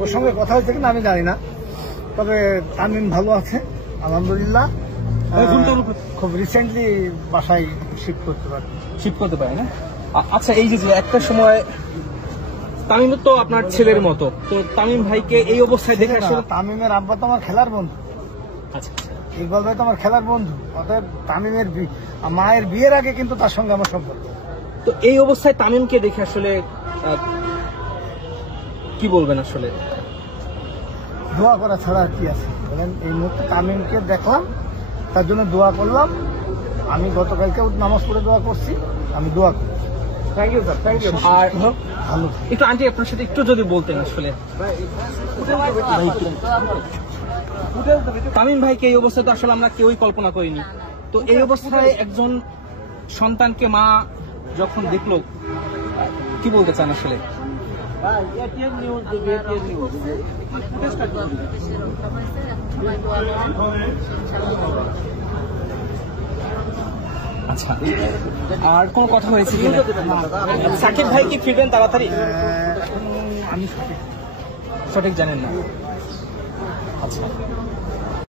ওর সঙ্গে কথা হয়েছে কিনা আমি জানি না, তবে তামিম ভালো আছে আলহামদুলিল্লাহ। খুব রিসেন্টলি বাসায় শিফট করতে পারে না? আচ্ছা, এই যে একটা সময় তামিম তো আপনার ছেলের মতো, তো তামিম ভাইকে এই অবস্থায় দেখে আসলে তামিমের আব্বা তো আমার খেলার বন্ধু। আচ্ছা, ইকবাল ভাই তো আমার খেলার বন্ধু, অতএব তামিমের মায়ের বিয়ের আগে কিন্তু তার সঙ্গে আমার সম্পর্ক। তো এই অবস্থায় তামিমকে দেখে আসলে কি বলবেন? আসলে দোয়া করা ছাড়া আর কি আছে বলেন? এই মুহূর্তে তামিমকে দেখলাম, তার জন্য দোয়া করলাম। আমি গতকালকে নামাজ পড়ে দোয়া করছি, আমি দোয়া করি। Thank you sir, thank you. আর ভালো একটু আন্টি আপনার সাথে একটু যদি বলতেন আসলে তামিম ভাইকে এই অবস্থায় তো আসলে আমরা কেউই কল্পনা করিনি। তো এই অবস্থায় একজন সন্তানকে মা যখন দেখলো, কি বলতে চান আসলে? আচ্ছা, আর কোন কথা হয়েছে কিনা? সাকিব ভাই কি ফিরবেন তাড়াতাড়ি? আমি সঠিক জানেন না। আচ্ছা।